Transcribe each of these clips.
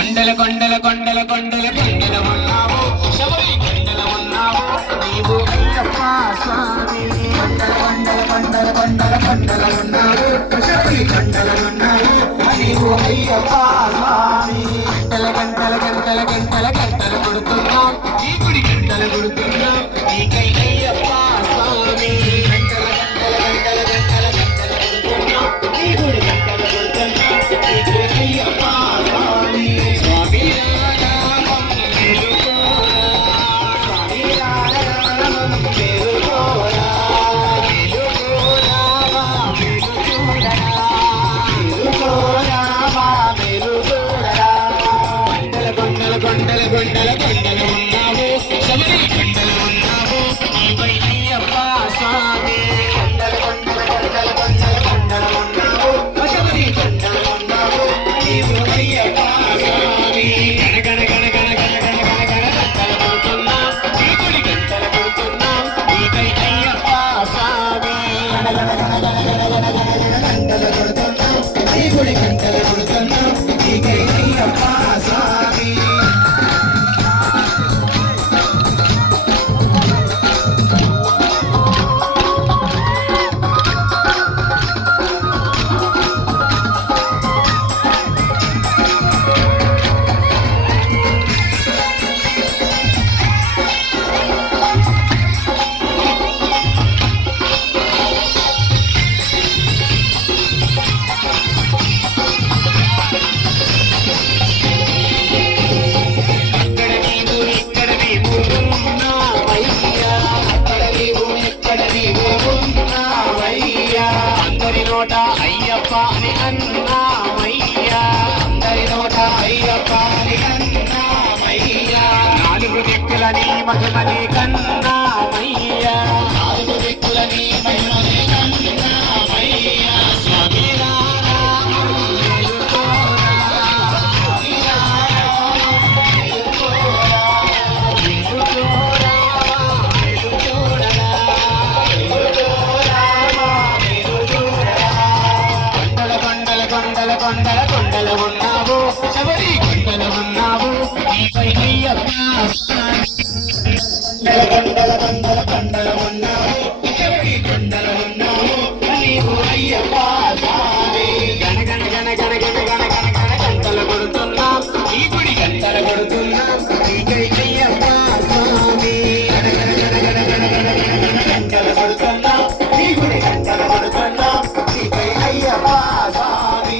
కొండల కొండల కొండల కొండల కొండల ఉన్నావు శబరి కొండల ఉన్నావు నీవు అయ్యప్ప స్వామి కొండల కొండల కొండల కొండల కొండల ఉన్నావు శబరి కొండల ఉన్నావు నీవు అయ్యప్ప స్వామి గంటల గంటల గంటల గంటల గంటలు కొడుతున్నాం ఈ గుడి గంటలు కొడుతున్నాం నీకై అయ్యప్ప స్వామి గంటల గంటల గంటల గంటల గంటలు కొడుతున్నాం ఈ గుడి గంటలు కొడుతున్నాం నీకై అయ్యప్ప స్వామి స్వామి రామం వెలుగోరా స్వామి రామం వెలుగోరా వెలుగోరా వెలుగోరా వెలుగోరా వెలుగోరా కొండల కొండల కొండల కొండల ఉన్నావు శబరి కొండల ఉన్నావు నీపై అయ్యప్ప స్వామి కొండల కొండల కొండల కొండల కొండల ఉన్నావు శబరి కొండల ఉన్నావు నీవు అయ్యప్ప స్వామి గణ గణ గణ గణ గణ గణ గణ గణ గంటలు కొడుతున్నాం ఈ గుడి గంటలు కొడుతున్నాం నీపై అయ్యప్ప స్వామి గణ గణ గణ గణ గణ గణ గణ గంటలు కొడుతున్నాం ఈ గుడి గంటలు కొడుతున్నాం నీపై అయ్యప్ప స్వామి అయ్యప్ప అని అన్నామయ్యా అందరి నోట అయ్యప్ప అని అన్నామయ్యా నాలుగు దిక్కులని మహిమని కన్నామయ్యా నాలుగు దిక్కులని మహిమని కన్నామయ్యా స్వామి రామం వెలుగోరా స్వామి రామం వెలుగోరా వెలుగోరా వెలుగోరా కొండల కొండల కొండల ఉన్నావు శబరి కొండల ఉన్నావు నీపై అయ్యప్ప కొండల కొండల కొండల ఉన్నావు శబరి కొండల ఉన్నావు నీవు అయ్యప్ప స్వామి గణ గణ గణ గణ గణ గణ గణ గణ గంటలు కొడుతున్నాం ఈ గుడి గంటలు కొడుతున్నాం నీకై అయ్యప్ప స్వామి గణ గణ గణ గణ గణ గణ గణ గణ గంటలు కొడుతున్నాం ఈ గుడి గంటలు కొడుతున్నాం నీకై అయ్యప్ప స్వామి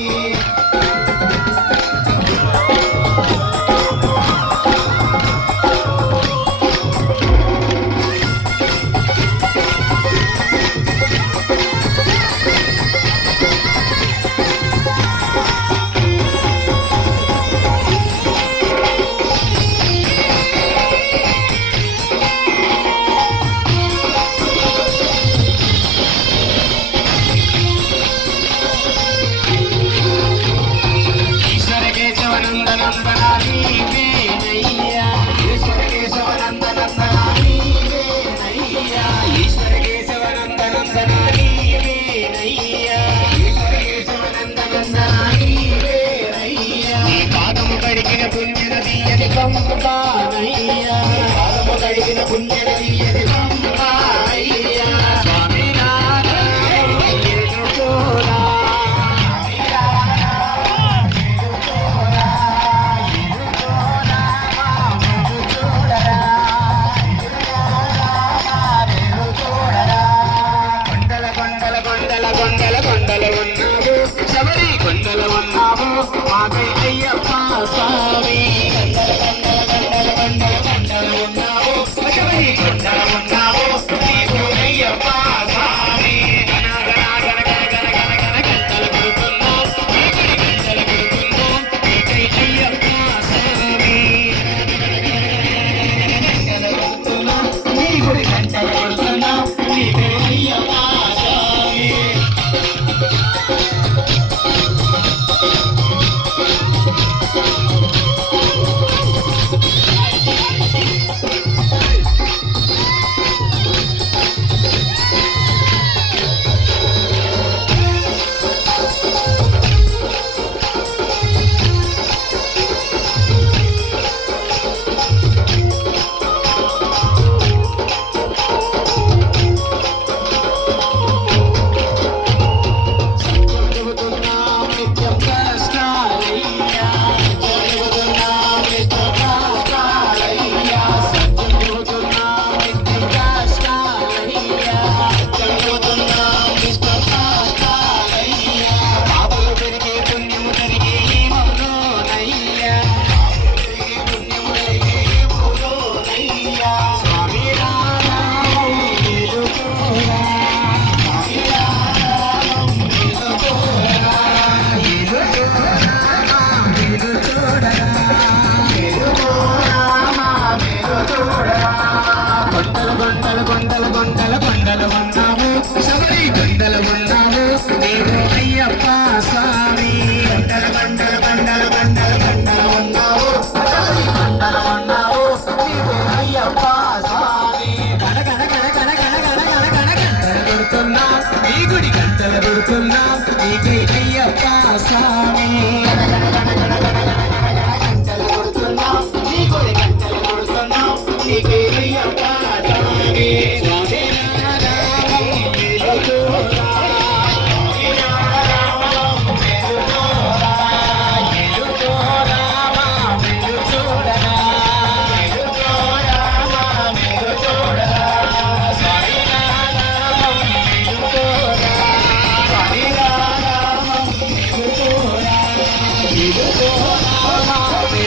కడిగిన పుణ్యనదీయని పంపాయ్యా స్వామి రామం వెలుగోరా వెలుగోరా వెలుగోరా వెలుగోరా కొండల కొండల కొండల కొండల కొండల ఉన్నావు శబరి కొండల ఉన్నావు మాకై అయ్యప్ప స్వామి కొండల కొండల కొండల కొండల కొండల ఉన్నావు శబరి కొండల నీ గుడి గంటలు కొడుతున్నాం నీకై అయ్యప్ప స్వామి